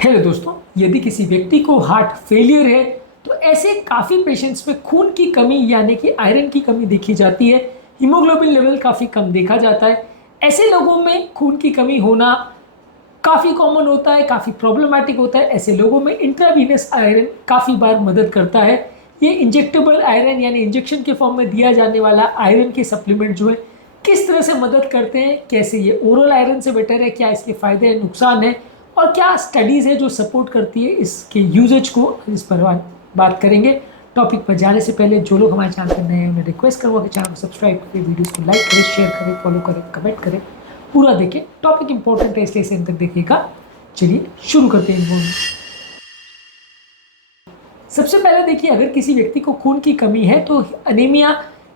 Hello दोस्तों, यदि किसी व्यक्ति को हार्ट फेलियर है तो ऐसे काफ़ी पेशेंट्स में खून की कमी यानी कि आयरन की कमी देखी जाती है। हीमोग्लोबिन लेवल काफ़ी कम देखा जाता है। ऐसे लोगों में खून की कमी होना काफ़ी कॉमन होता है, काफ़ी प्रॉब्लमेटिक होता है। ऐसे लोगों में इंट्रावीनस आयरन काफ़ी बार मदद करता है। ये इंजेक्टेबल आयरन यानी इंजेक्शन के फॉर्म में दिया जाने वाला आयरन के सप्लीमेंट जो है किस तरह से मदद करते हैं, कैसे ये ओरल आयरन से बेटर है, क्या इसके फ़ायदे हैं, नुकसान है और क्या स्टडीज़ है जो सपोर्ट करती है इसके यूजेज को, इस पर बात करेंगे। टॉपिक पर जाने से पहले जो लोग हमारे चैनल पर नए हैं उन्हें रिक्वेस्ट करूँगा कि चैनल को सब्सक्राइब करें, वीडियोस को लाइक करें, शेयर करें, फॉलो करें, कमेंट करें, पूरा देखें। टॉपिक इंपॉर्टेंट है इसलिए इसे अंत तक देखिएगा। चलिए शुरू करते हैं। सबसे पहले देखिए, अगर किसी व्यक्ति को खून की कमी है तो अनीमिया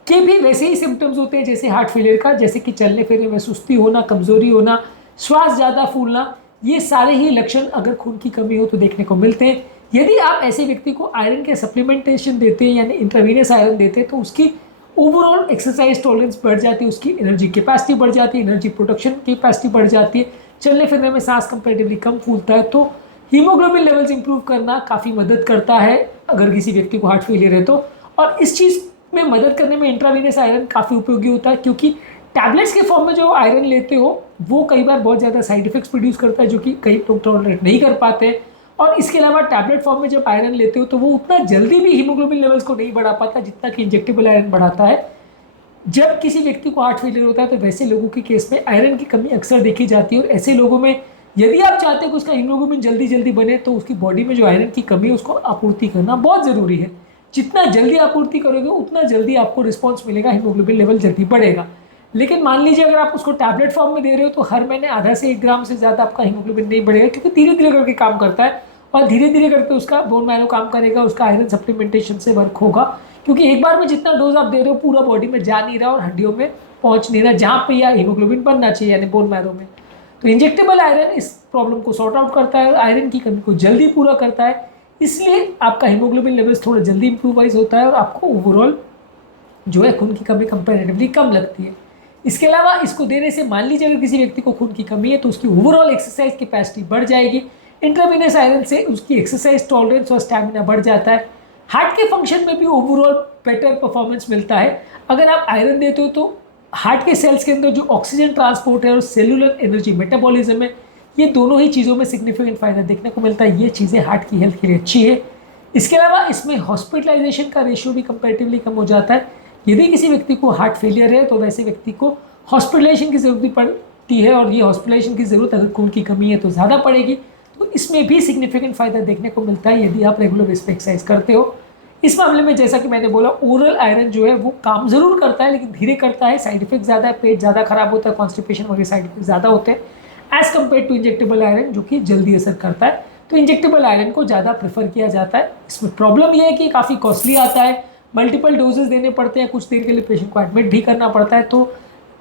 के भी वैसे ही सिम्टम्स होते हैं जैसे हार्ट फेलियर का, जैसे कि चलने फिरने में सुस्ती होना, कमजोरी होना, श्वास ज़्यादा फूलना। ये सारे ही लक्षण अगर खून की कमी हो तो देखने को मिलते हैं। यदि आप ऐसे व्यक्ति को आयरन के सप्लीमेंटेशन देते हैं यानी इंट्रावीनस आयरन देते हैं तो उसकी ओवरऑल एक्सरसाइज टॉलरेंस बढ़ जाती है, उसकी एनर्जी कैपेसिटी बढ़ जाती है, एनर्जी प्रोडक्शन कैपेसिटी बढ़ जाती है, चलने फिरने में सांस कंपेरेटिवली कम फूलता है। तो हीमोग्लोबिन लेवल्स इंप्रूव करना काफ़ी मदद करता है अगर किसी व्यक्ति को हार्ट फेलियर है तो। और इस चीज़ में मदद करने में इंट्रावीनस आयरन काफ़ी उपयोगी होता है, क्योंकि टैबलेट्स के फॉर्म में जो आयरन लेते हो वो कई बार बहुत ज़्यादा साइड इफेक्ट्स प्रोड्यूस करता है जो कि कई लोग टॉलरेट नहीं कर पाते। और इसके अलावा टैबलेट फॉर्म में जब आयरन लेते हो तो वो उतना जल्दी भी हीमोग्लोबिन लेवल्स को नहीं बढ़ा पाता जितना कि इंजेक्टेबल आयरन बढ़ाता है। जब किसी व्यक्ति को हार्ट फेलियर होता है तो वैसे लोगों के केस में आयरन की कमी अक्सर देखी जाती है। और ऐसे लोगों में यदि आप चाहते हैं कि उसका हीमोग्लोबिन जल्दी जल्दी बने तो उसकी बॉडी में जो आयरन की कमी है उसको आपूर्ति करना बहुत ज़रूरी है। जितना जल्दी आपूर्ति करोगे उतना जल्दी आपको रिस्पॉन्स मिलेगा, हीमोग्लोबिन लेवल जल्दी बढ़ेगा। लेकिन मान लीजिए अगर आप उसको टैबलेट फॉर्म में दे रहे हो तो हर महीने आधा से 1 ग्राम से ज़्यादा आपका हीमोग्लोबिन नहीं बढ़ेगा, क्योंकि धीरे धीरे करके काम करता है और धीरे धीरे करके उसका बोन मैरो काम करेगा, उसका आयरन सप्लीमेंटेशन से वर्क होगा। क्योंकि एक बार में जितना डोज आप दे रहे हो पूरा बॉडी में जा नहीं रहा और हड्डियों में पहुंच नहीं रहा जहाँ पे यह हीमोग्लोबिन बनना चाहिए यानी बोन मैरो में। तो इंजेक्टेबल आयरन इस प्रॉब्लम को सॉर्ट आउट करता है और आयरन की कमी को जल्दी पूरा करता है, इसलिए आपका हीमोग्लोबिन लेवल्स थोड़ा जल्दी इंप्रूवाइज होता है और आपको ओवरऑल जो है खून की कमी कंपेरेटिवली कम लगती है। इसके अलावा इसको देने से मान लीजिए अगर किसी व्यक्ति को खून की कमी है तो उसकी ओवरऑल एक्सरसाइज कैपेसिटी बढ़ जाएगी। इंट्रावीनस आयरन से उसकी एक्सरसाइज टॉलरेंस और स्टैमिना बढ़ जाता है। हार्ट के फंक्शन में भी ओवरऑल बेटर परफॉर्मेंस मिलता है। अगर आप आयरन देते हो तो हार्ट के सेल्स के अंदर जो ऑक्सीजन ट्रांसपोर्ट है और सेलुलर एनर्जी मेटाबॉलिज्म है, ये दोनों ही चीज़ों में सिग्निफिकेंट फायदा देखने को मिलता है। ये चीज़ें हार्ट की हेल्थ के लिए अच्छी है। इसके अलावा इसमें हॉस्पिटलाइजेशन का रेशियो भी कंपेरेटिवली कम हो जाता है। यदि किसी व्यक्ति को हार्ट फेलियर है तो वैसे व्यक्ति को हॉस्पिटलाइजेशन की ज़रूरत पड़ती है और ये हॉस्पिटलाइजेशन की ज़रूरत अगर खून की कमी है तो ज़्यादा पड़ेगी। तो इसमें भी सिग्निफिकेंट फायदा देखने को मिलता है यदि आप रेगुलर इस पर एक्सरसाइज करते हो। इस मामले में जैसा कि मैंने बोला, ओरल आयरन जो है वो काम जरूर करता है लेकिन धीरे करता है, साइड इफेक्ट ज़्यादा है, पेट ज़्यादा खराब होता है, कॉन्स्टिपेशन वगैरह साइड इफेक्ट ज़्यादा होते हैं as compare to injectable iron जो कि जल्दी असर करता है। तो इंजेक्टेबल आयरन को ज़्यादा प्रेफर किया जाता है। इसमें प्रॉब्लम यह है कि काफ़ी कॉस्टली आता है, मल्टीपल डोजेस देने पड़ते हैं, कुछ देर के लिए पेशेंट को एडमिट भी करना पड़ता है। तो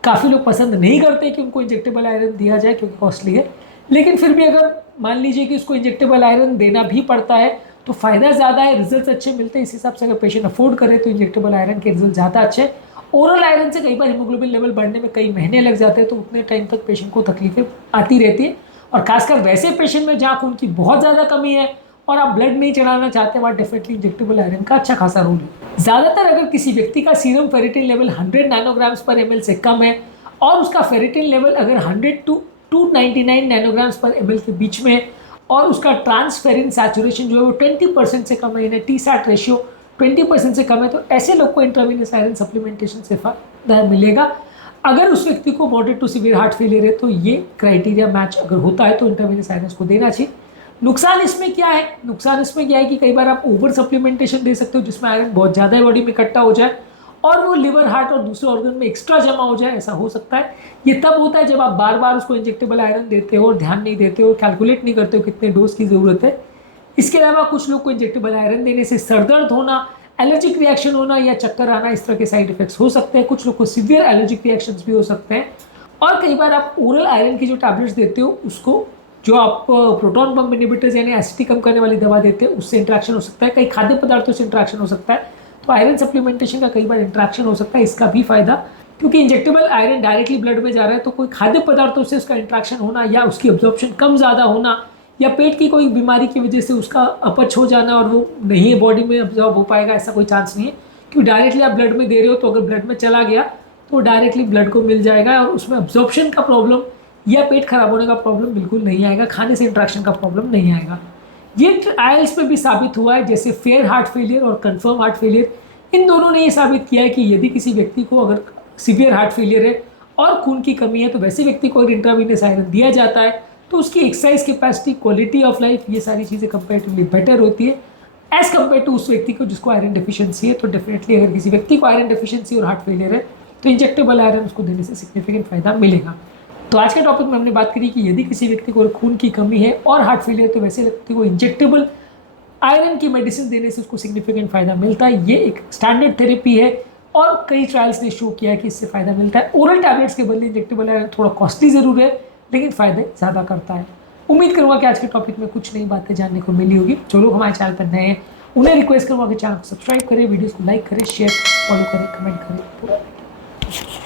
काफ़ी लोग पसंद नहीं करते कि उनको इंजेक्टेबल आयरन दिया जाए क्योंकि कॉस्टली है। लेकिन फिर भी अगर मान लीजिए कि उसको इंजेक्टेबल आयरन देना भी पड़ता है तो फ़ायदा ज़्यादा है, रिजल्ट अच्छे मिलते हैं। इस हिसाब से अगर पेशेंट अफोर्ड करे तो इंजेक्टेबल आयरन के रिजल्ट ज़्यादा अच्छे हैं। ओरल आयरन से कई बार हीमोग्लोबिन लेवल बढ़ने में कई महीने लग जाते हैं, तो उतने टाइम तक पेशेंट को तकलीफें आती रहती है। और खासकर वैसे पेशेंट में जहाँ खून की बहुत ज़्यादा कमी है और आप ब्लड नहीं चढ़ाना चाहते, वहाँ डेफिनेटली इंजेक्टेबल आयरन का अच्छा खासा रोल है। ज़्यादातर अगर किसी व्यक्ति का सीरम फेरिटिन लेवल 100 नैनोग्राम्स पर ml से कम है और उसका फेरिटिन लेवल अगर 100 टू 299 नैनोग्राम्स पर ml के बीच में है और उसका ट्रांसफेरिन सैचुरेशन जो है वो 20% से कम है यानी टी-सैट रेशियो 20% से कम है, तो ऐसे लोग को इंट्रावीनस आयरन सप्लीमेंटेशन से फायदा मिलेगा। अगर उस व्यक्ति को moderate to severe heart failure है तो ये क्राइटेरिया मैच अगर होता है तो इंट्रावीनस आयरन को देना चाहिए। नुकसान इसमें क्या है? नुकसान इसमें क्या है कि कई बार आप ओवर सप्लीमेंटेशन दे सकते हो जिसमें आयरन बहुत ज़्यादा बॉडी में इकट्ठा हो जाए और वो लिवर, हार्ट और दूसरे ऑर्गन में एक्स्ट्रा जमा हो जाए, ऐसा हो सकता है। ये तब होता है जब आप बार बार उसको इंजेक्टेबल आयरन देते हो और ध्यान नहीं देते हो, कैलकुलेट नहीं करते हो कितने डोज की ज़रूरत है। इसके अलावा कुछ लोग को इंजेक्टेबल आयरन देने से सरदर्द होना, एलर्जिक रिएक्शन होना या चक्कर आना, इस तरह के साइड इफेक्ट्स हो सकते हैं। कुछ लोग को सीवियर एलर्जिक रिएक्शंस भी हो सकते हैं। और कई बार आप ओरल आयरन की जो टैबलेट्स देते हो उसको जो आप प्रोटॉन पंप इनहिबिटर्स यानी एसिडिटी कम करने वाली दवा देते हैं उससे इंट्रैक्शन हो सकता है, कई खाद्य पदार्थों से इंट्रैक्शन हो सकता है। तो आयरन सप्लीमेंटेशन का कई बार इंट्रैक्शन हो सकता है, इसका भी फायदा, क्योंकि इंजेक्टेबल आयरन डायरेक्टली ब्लड में जा रहा है तो कोई खाद्य पदार्थों से उसका इंट्रैक्शन होना या उसकी अब्जॉर्प्शन कम ज़्यादा होना या पेट की कोई बीमारी की वजह से उसका अपच हो जाना और वो नहीं बॉडी में अब्जॉर्ब हो पाएगा, ऐसा कोई चांस नहीं है, क्योंकि डायरेक्टली आप ब्लड में दे रहे हो तो अगर ब्लड में चला गया तो डायरेक्टली ब्लड को मिल जाएगा और उसमें अब्जॉर्प्शन का प्रॉब्लम या पेट खराब होने का प्रॉब्लम बिल्कुल नहीं आएगा, खाने से इंट्रैक्शन का प्रॉब्लम नहीं आएगा। ये ट्रायल्स में भी साबित हुआ है, जैसे फेयर हार्ट फेलियर और कंफर्म हार्ट फेलियर, इन दोनों ने ये साबित किया है कि यदि किसी व्यक्ति को अगर सीवियर हार्ट फेलियर है और खून की कमी है तो वैसे व्यक्ति को अगर इंट्रावीनस आयरन दिया जाता है तो उसकी exercise capacity, quality of life, ये सारी चीज़ें कंपेरेटिवली बेटर होती है एज कम्पेयर टू उस व्यक्ति को जिसको आयरन डेफिशिएंसी है। तो डेफिनेटली अगर किसी व्यक्ति को आयरन डेफिशिएंसी और हार्ट फेलियर है तो इंजेक्टेबल आयरन उसको देने से सिग्निफिकेंट फायदा मिलेगा। तो आज के टॉपिक में हमने बात करी कि यदि किसी व्यक्ति को खून की कमी है और हार्ट फेलियर तो वैसे व्यक्ति को इंजेक्टेबल आयरन की मेडिसिन देने से उसको सिग्निफिकेंट फायदा मिलता है। ये एक स्टैंडर्ड थेरेपी है और कई ट्रायल्स ने शो किया है कि इससे फायदा मिलता है। ओरल टैबलेट्स के बदले इंजेक्टेबल आयरन थोड़ा कॉस्टली जरूर है लेकिन फायदे ज़्यादा करता है। उम्मीद करूँगा कि आज के टॉपिक में कुछ नई बातें जानने को मिली होगी। जो लोग हमारे चैनल पर नए हैं उन्हें रिक्वेस्ट करूँगा कि चैनल को सब्सक्राइब करें, वीडियोज़ को लाइक करें, शेयर, फॉलो करें, कमेंट करें।